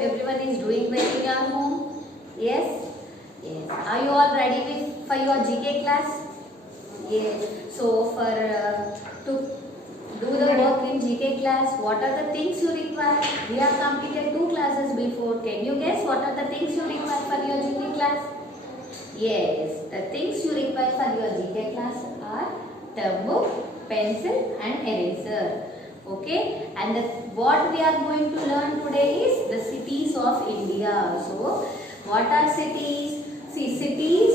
everyone is doing well in your home. Yes? Yes. Are you all ready for your GK class? Yes. So to do the work in GK class, what are the things you require? We have completed 2 classes before. Can you guess what are the things you require for your GK class? Yes, the things you require for your GK class are term book, pencil and eraser. Okay, and what we are going to learn today is the cities of India. So, what are cities? See, cities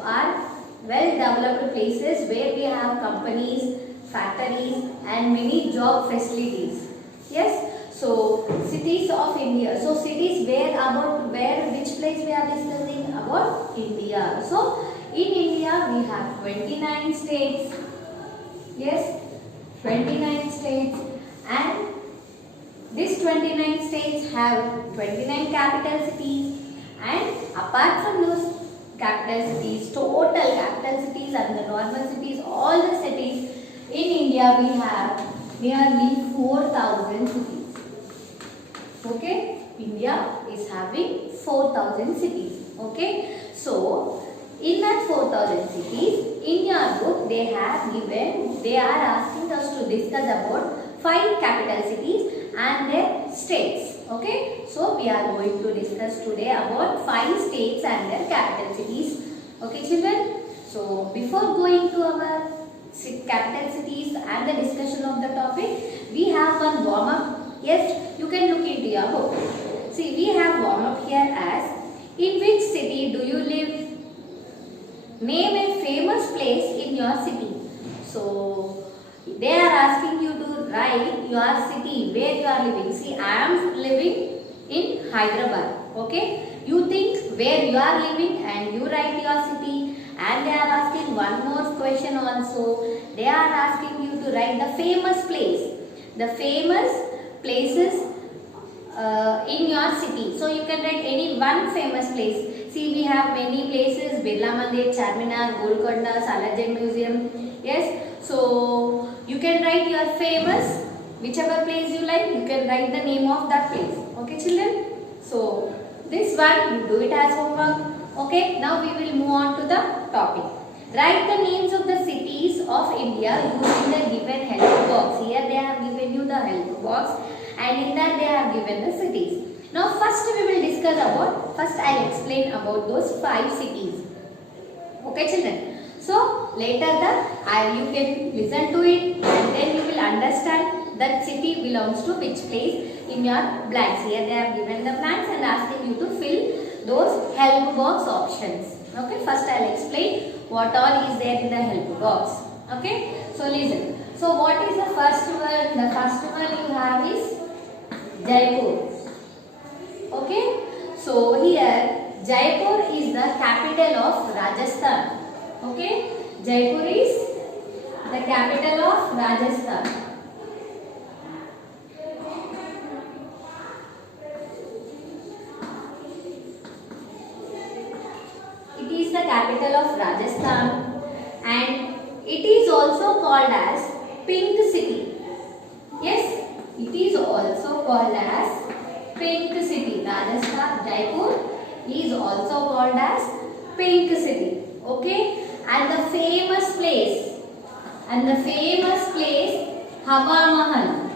are well developed places where we have companies, factories and many job facilities. Yes, so cities of India. So, cities which place we are discussing about India. So, in India we have 29 states. Yes, 29 states, and these 29 states have 29 capital cities, and apart from those capital cities, total capital cities and the normal cities, all the cities in India we have nearly 4,000 cities. Okay, India is having 4,000 cities. Okay, so in that 4,000 cities, in your book they are asking us to discuss about 5 capital cities and their states. Okay, so we are going to discuss today about 5 states and their capital cities. Okay children, so before going to our capital cities and the discussion of the topic, we have one warm up. Yes, you can look into your book. See, we have warm up here as, in which city do you live? Name a famous place in your city. So, they are asking you to write your city, where you are living. See, I am living in Hyderabad. Okay, you think where you are living and you write your city. And they are asking one more question also. They are asking you to write the famous place. The famous places in your city. So, you can write any one famous place. See, we have many places, Birla Mandir, Charminar, Golconda, Salajan Museum. Yes, so you can write your famous, whichever place you like, you can write the name of that place. Okay children? So, this one, you do it as homework. Okay, now we will move on to the topic. Write the names of the cities of India using the given help box. Here they have given you the help box and in that they have given the cities. Now first we will discuss about, I will explain about those 5 cities. Okay children. So later you can listen to it and then you will understand that city belongs to which place in your blanks. Here they have given the blanks and asking you to fill those help box options. Okay, first I will explain what all is there in the help box. Okay, so listen. So what is the first one? The first one you have is Jaipur. Okay, so here Jaipur is the capital of Rajasthan. Okay, Jaipur is the capital of Rajasthan. It is the capital of Rajasthan and it is also called as Pink City. Yes, it is also called as Pink City. Rajasthan, Jaipur is also called as Pink City. Okay, and the famous place, Hawa Mahal.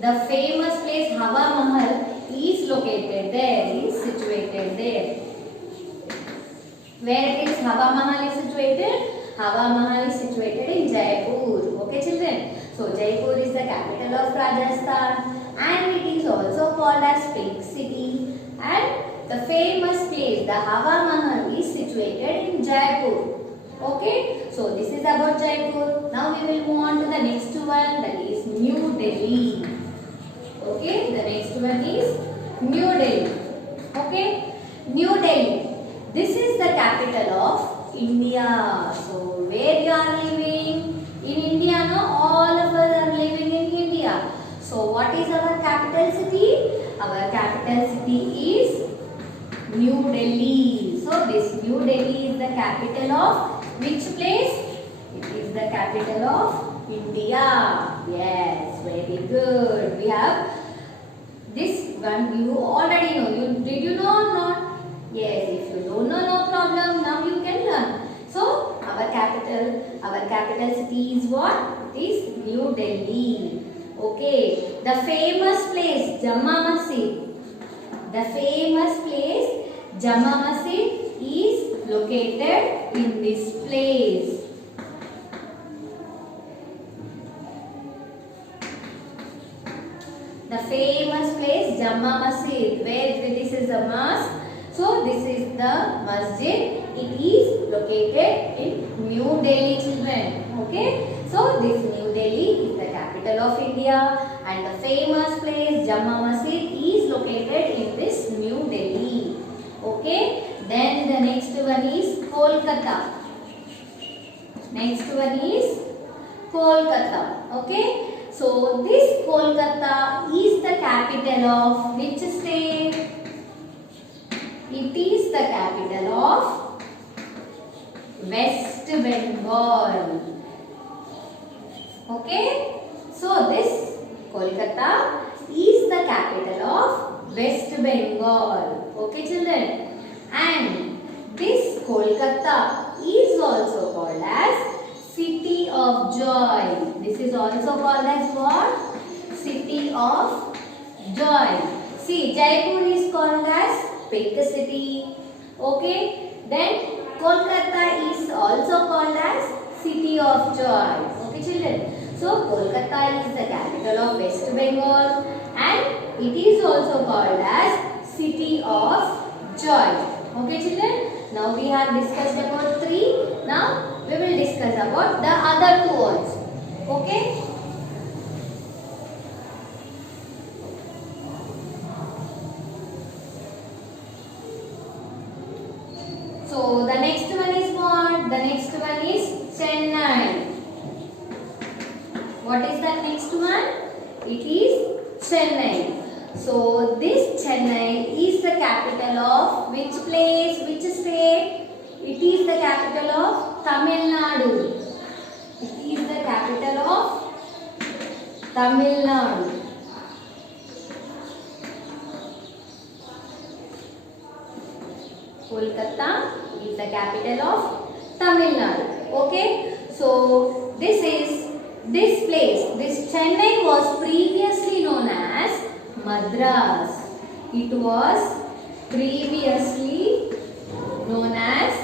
The famous place Hawa Mahal is located there, is situated there. Where it is Hawa Mahal is situated? Hawa Mahal is situated in Jaipur. Okay children. So Jaipur is the capital of Rajasthan and it is also called as Pink City, and the famous place, the Hawa Mahal, is situated in Jaipur. Okay, so this is about Jaipur. Now we will move on to the next one, that is New Delhi. Okay, the next one is New Delhi. Okay, New Delhi. This is the capital of India. So where you are living? In India, no? All of us are living in India. So what is our capital city? Our capital city is New Delhi. So this New Delhi is the capital of which place? It is the capital of India. Yes, very good. We have This one you already know. Did you know or not? Yes, if you don't know, no problem. Now you can learn. So our capital city is what? It is New Delhi. Okay. The famous place Jama Masjid. The famous place Jama Masjid is located in this place. The famous place Jama Masjid, where this is a mosque. So this is the masjid. It is located in New Delhi, children. Okay. So this New Delhi is the capital of India, and the famous place Jama Masjid is located in this New Delhi. Okay. Then the next one is Kolkata. Next one is Kolkata. Okay. So this Kolkata is the capital of which state? It is the capital of West Bengal. Okay. So this Kolkata is the capital of West Bengal. Okay, children. And this Kolkata is also called as City of Joy. This is also called as what? City of Joy. See, Jaipur is called as Pink City. Okay. Then Kolkata is also called as City of Joy. Okay, children. So Kolkata is the capital of West Bengal, and it is also called as City of Joy. Okay, children. Now we have discussed about 3. Now we will discuss about the other 2 also. Okay. So the next one is what? The next one is Chennai. What is that next one? It is Chennai. So this Chennai is the capital of which place? Which state? It is the capital of Tamil Nadu. It is the capital of Tamil Nadu. Kolkata is the capital of Tamil Nadu. Okay. So this place, this Chennai was previously known as Madras. It was previously known as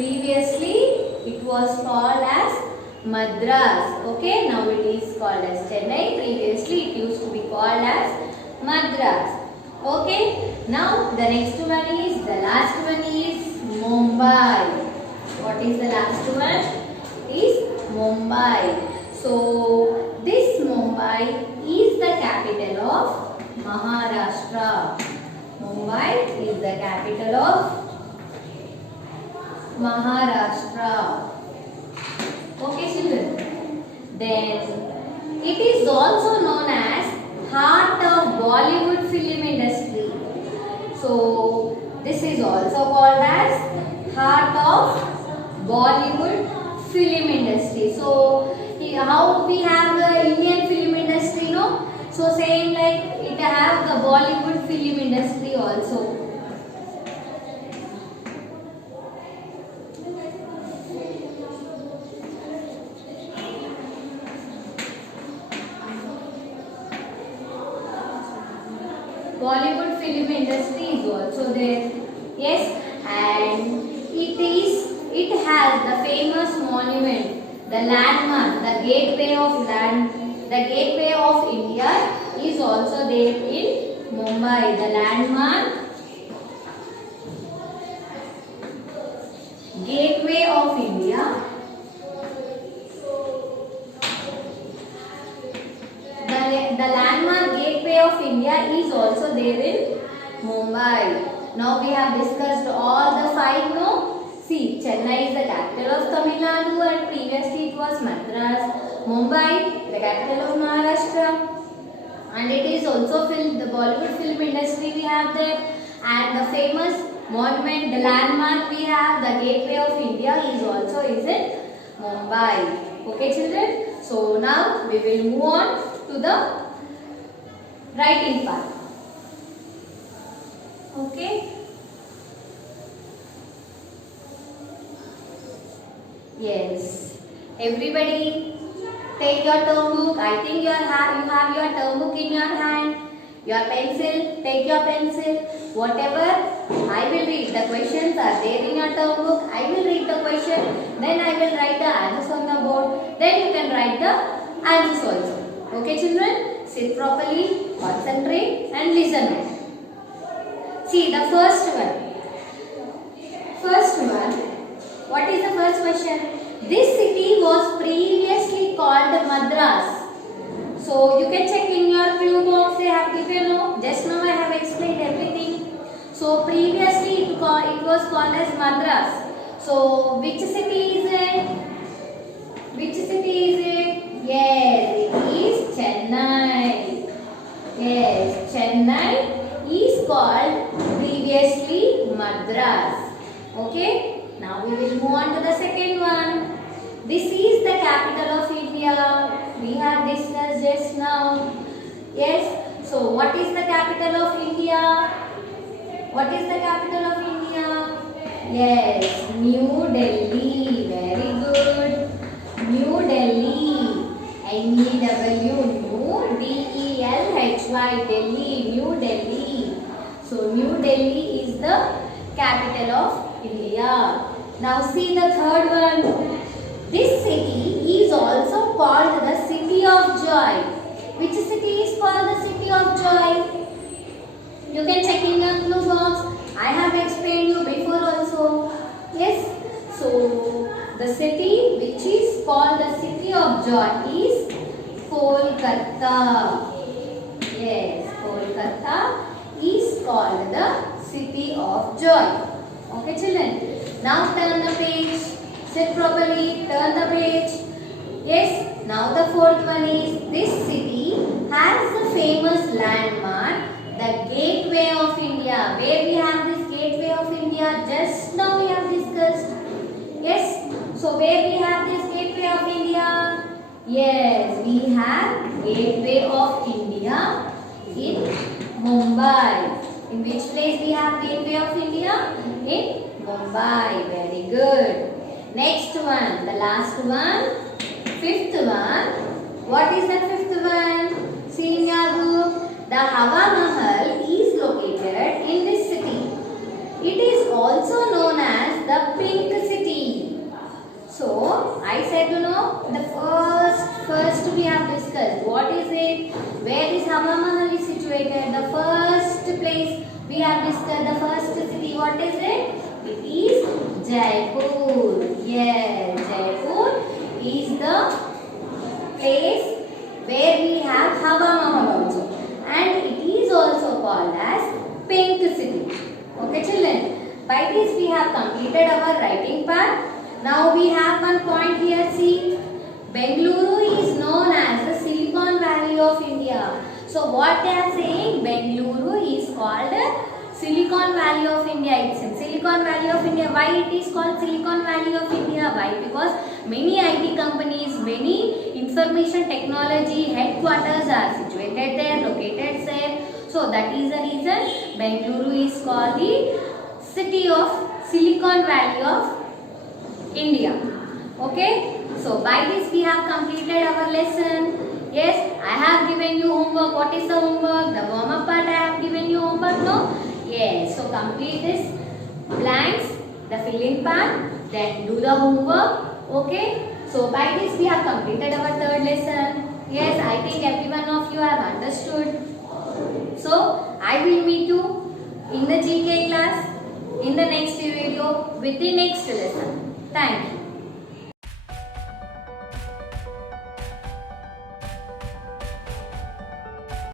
it was called as Madras. Okay, now it is called as Chennai. Previously it used to be called as Madras. Okay, now the next one is, the last one is Mumbai. What is the last one? Is Mumbai. So this Mumbai is the capital of Maharashtra. Mumbai is the capital of Maharashtra. Okay, children. Then it is also known as heart of Bollywood film industry. So this is also called as heart of Bollywood film industry. So how we have the Indian film industry, no? So same like it have the Bollywood film industry also. Bollywood film industry is also there. Yes, and it has the famous monument, the landmark, the gateway of India is also there in Mumbai. The landmark, gateway of India. The landmark gateway of India is also there in Mumbai. Now we have discussed all the 5. No? See, Chennai is the capital of Tamil Nadu and previously it was Madras. Mumbai, the capital of Maharashtra, and it is also the Bollywood film industry we have there, and the famous monument, the landmark we have, the gateway of India is also in Mumbai. Okay, children. So now we will move on to the writing part. Okay. Yes. Everybody, take your term book. I think you have your term book in your hand. Your pencil. Take your pencil. Whatever I will read. The questions are there in your term book. I will read the question. Then I will write the answers on the board. Then you can write the answers also. Okay, children? Sit properly, concentrate and listen. See the first one. First one. What is the first question? This city was previously called Madras. So you can check in your clue box. They have given no. Just now I have explained everything. So previously it was called as Madras. So which city is it? Which city is it? Yes, it is Chennai. Yes, Chennai is called previously Madras. Okay. Now we will move on to the second one. This is the capital of India. We have discussed just now. Yes. So what is the capital of India? What is the capital of India? Yes, New Delhi. Very good. New Delhi. N-E-W. New D-E-L-H-Y. Delhi. New Delhi. So New Delhi is the capital of India. Now see the third one. This city is also called the City of Joy. Which city is called the City of Joy? You can check in your clue box. I have explained you before also. Yes. So the city which is called the City of Joy is Kolkata. Yes, Kolkata is called the City of Joy. Okay, children. Now turn the page. Sit properly. Turn the page. Yes. Now the fourth one is this city has the famous landmark, the Gateway of India. Where we have this Gateway of India? Just now we have discussed. Yes. So where we have this Gateway of India? Yes, we have Gateway of India in Mumbai. In which place we have Gateway of India? In Mumbai. Very good. Next one, the last one, fifth one. What is the fifth one? See in your book. The Hawa Mahal is located in this city. It is also known as the Pink City. So, I said the first we have discussed. What is it? Where is Hawa Mahal is situated? The first place we have discussed, the first city. What is it? It is Jaipur. Yes, Jaipur is the place where we have Hawa Mahal also. And it is also called as Pink City. Okay, children. By this we have completed our writing part. Now we have one point here. See, Bengaluru is known as the Silicon Valley of India. So what they are saying? Bengaluru is called Silicon Valley of India. It's in Silicon Valley of India. Why it is called Silicon Valley of India? Why? Because many IT companies, many information technology headquarters are situated there, located there. So that is the reason Bengaluru is called the city of Silicon Valley of India. Okay. So by this we have completed our lesson. Yes, I have given you homework. What is the homework? The warm up part I have given you homework. No? Yes. So complete this blanks, the fill in part, then do the homework. Okay. So by this we have completed our third lesson. Yes, I think every one of you have understood. So I will meet you in the GK class in the next video with the next lesson. Thank you.